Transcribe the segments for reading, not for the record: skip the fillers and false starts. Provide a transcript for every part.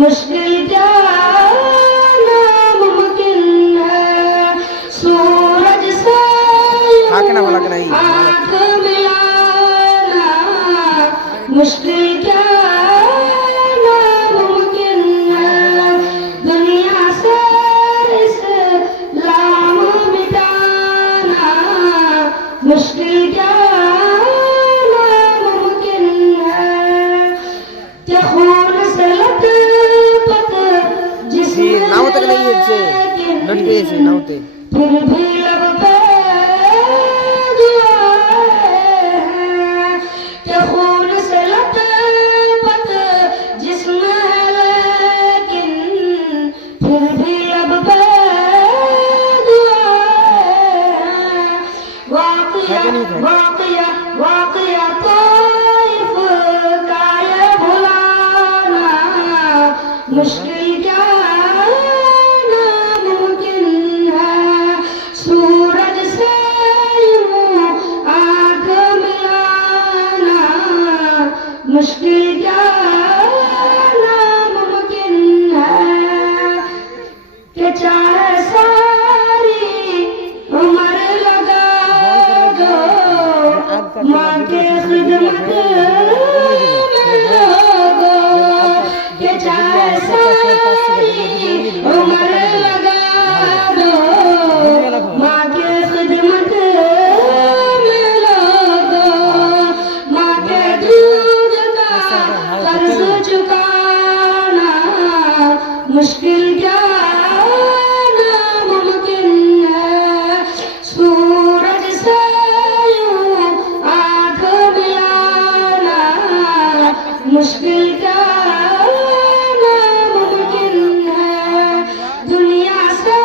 मुश्किल क्या नामुमकिन है, सूरज से आँख मिलाना मुश्किल क्या नामुमकिन है, दुनिया से इस्लाम मिटाना मुश्किल क्या नामुमकिन है, क्या खून से लथपथ जिसमें नाव तक नहीं है लटके ऐसे नाव ते फिर भी लब पे दुआ है, क्या खून से लथपथ जिसमें है लेकिन फिर भी लब पे दुआ है, वाक़िया वाक़िया वाक़िया ताइफ का ये भुलाना मुश्किल क्या नामुमकिन है, सूरज से यूं आँख मिलाना मुश्किल क्या नामुमकिन है, कि चाहे सारी उम्र लगा दो माँ के खिदमत में लगो, कि चाहे सारी उम्र लगा दो माँ के खिदमत में लगो, माँ के दूध का कर्ज चुकाना मुश्किल क्या नामुमकिन है, सूरज से यूं आँख मिलाना मुश्किल क्या नामुमकिन है, दुनिया से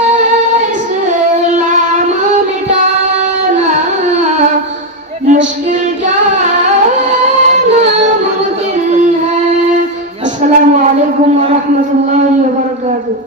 इस्लाम मिटाना मुश्किल क्या नामुमकिन है। अस्सलामु अलैकुम व रहमतुल्लाहि व बरकातुहू।